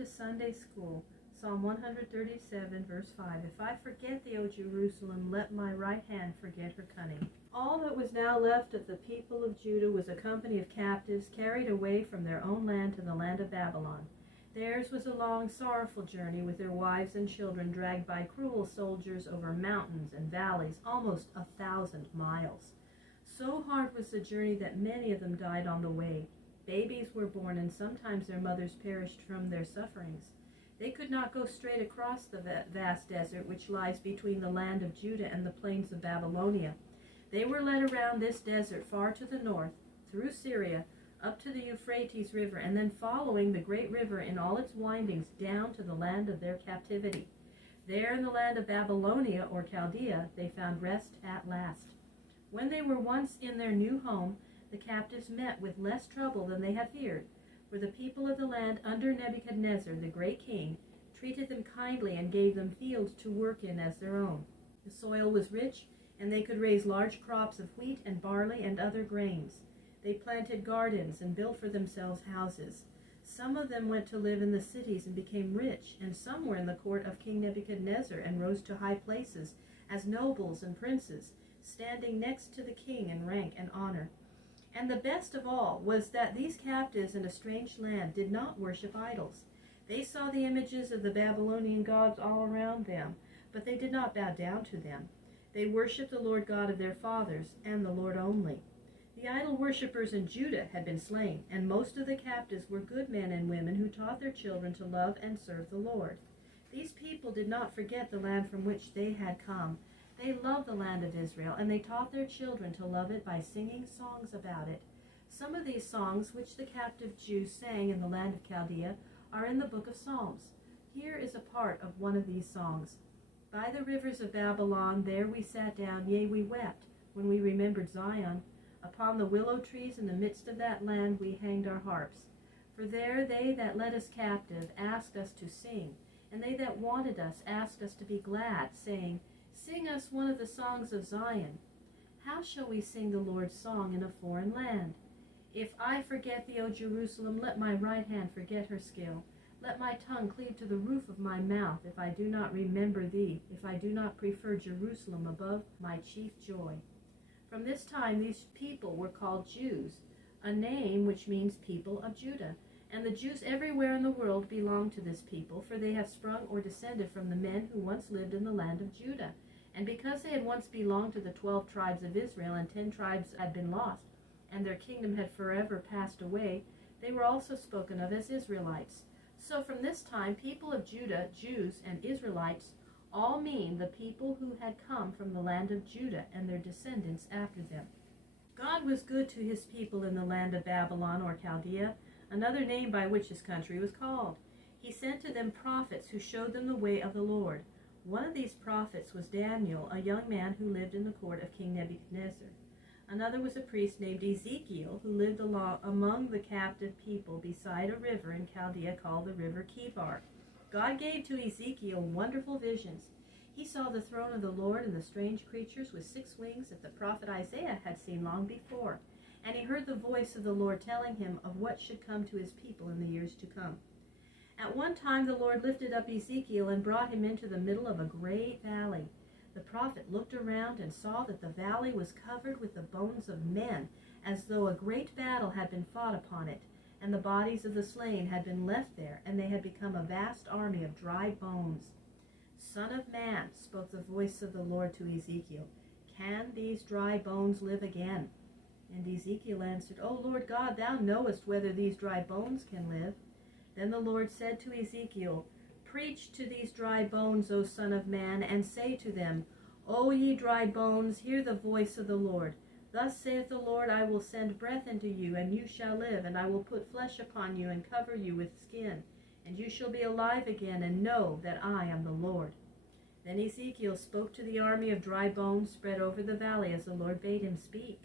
to Sunday school. Psalm 137, verse 5. If I forget thee, O Jerusalem, let my right hand forget her cunning. All that was now left of the people of Judah was a company of captives carried away from their own land to the land of Babylon. Theirs was a long, sorrowful journey, with their wives and children dragged by cruel soldiers over mountains and valleys, almost 1,000 miles. So hard was the journey that many of them died on the way. Babies were born, and sometimes their mothers perished from their sufferings. They could not go straight across the vast desert which lies between the land of Judah and the plains of Babylonia. They were led around this desert far to the north, through Syria, up to the Euphrates River, and then following the great river in all its windings down to the land of their captivity. There in the land of Babylonia, or Chaldea, they found rest at last. When they were once in their new home, the captives met with less trouble than they had feared, for the people of the land under Nebuchadnezzar, the great king, treated them kindly and gave them fields to work in as their own. The soil was rich, and they could raise large crops of wheat and barley and other grains. They planted gardens and built for themselves houses. Some of them went to live in the cities and became rich, and some were in the court of King Nebuchadnezzar and rose to high places as nobles and princes, standing next to the king in rank and honor. And the best of all was that these captives in a strange land did not worship idols. They saw the images of the Babylonian gods all around them, but they did not bow down to them. They worshipped the Lord God of their fathers, and the Lord only. The idol worshippers in Judah had been slain, and most of the captives were good men and women who taught their children to love and serve the Lord. These people did not forget the land from which they had come. They loved the land of Israel, and they taught their children to love it by singing songs about it. Some of these songs, which the captive Jews sang in the land of Chaldea, are in the book of Psalms. Here is a part of one of these songs. By the rivers of Babylon, there we sat down, yea, we wept, when we remembered Zion. Upon the willow trees in the midst of that land we hanged our harps. For there they that led us captive asked us to sing, and they that wanted us asked us to be glad, saying, Sing us one of the songs of Zion. How shall we sing the Lord's song in a foreign land? If I forget thee, O Jerusalem, let my right hand forget her skill. Let my tongue cleave to the roof of my mouth, if I do not remember thee, if I do not prefer Jerusalem above my chief joy. From this time these people were called Jews, a name which means people of Judah. And the Jews everywhere in the world belong to this people, for they have sprung or descended from the men who once lived in the land of Judah. And because they had once belonged to the 12 tribes of Israel, and 10 tribes had been lost, and their kingdom had forever passed away, they were also spoken of as Israelites. So from this time, people of Judah, Jews, and Israelites all mean the people who had come from the land of Judah and their descendants after them. God was good to his people in the land of Babylon, or Chaldea, another name by which his country was called. He sent to them prophets who showed them the way of the Lord. One of these prophets was Daniel, a young man who lived in the court of King Nebuchadnezzar. Another was a priest named Ezekiel, who lived among the captive people beside a river in Chaldea called the river Chebar. God gave to Ezekiel wonderful visions. He saw the throne of the Lord and the strange creatures with 6 wings that the prophet Isaiah had seen long before. And he heard the voice of the Lord telling him of what should come to his people in the years to come. At one time the Lord lifted up Ezekiel and brought him into the middle of a great valley. The prophet looked around and saw that the valley was covered with the bones of men, as though a great battle had been fought upon it, and the bodies of the slain had been left there, and they had become a vast army of dry bones. Son of man, spoke the voice of the Lord to Ezekiel, can these dry bones live again? And Ezekiel answered, O Lord God, thou knowest whether these dry bones can live. Then the Lord said to Ezekiel, Preach to these dry bones, O Son of man, and say to them, O ye dry bones, hear the voice of the Lord. Thus saith the Lord, I will send breath into you, and you shall live, and I will put flesh upon you, and cover you with skin, and you shall be alive again, and know that I am the Lord. Then Ezekiel spoke to the army of dry bones spread over the valley, as the Lord bade him speak.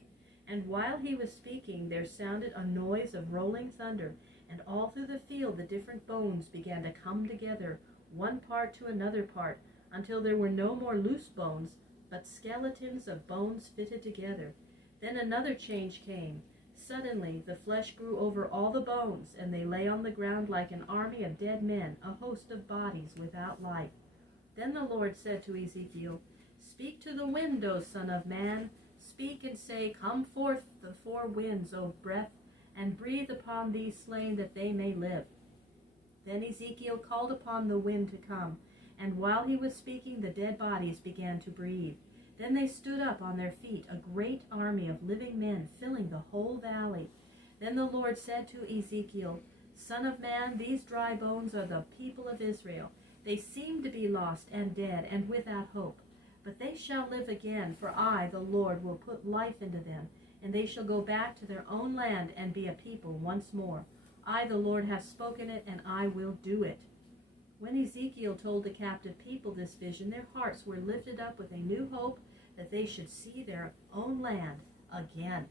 And while he was speaking, there sounded a noise of rolling thunder, and all through the field the different bones began to come together, one part to another part, until there were no more loose bones, but skeletons of bones fitted together. Then another change came. Suddenly the flesh grew over all the bones, and they lay on the ground like an army of dead men, a host of bodies without life. Then the Lord said to Ezekiel, "Speak to the wind, O son of man. Speak and say, Come forth the four winds, O breath, and breathe upon these slain that they may live." Then Ezekiel called upon the wind to come, and while he was speaking, the dead bodies began to breathe. Then they stood up on their feet, a great army of living men filling the whole valley. Then the Lord said to Ezekiel, "Son of man, these dry bones are the people of Israel. They seem to be lost and dead and without hope. But they shall live again, for I, the Lord, will put life into them, and they shall go back to their own land and be a people once more. I, the Lord, have spoken it, and I will do it." When Ezekiel told the captive people this vision, their hearts were lifted up with a new hope that they should see their own land again.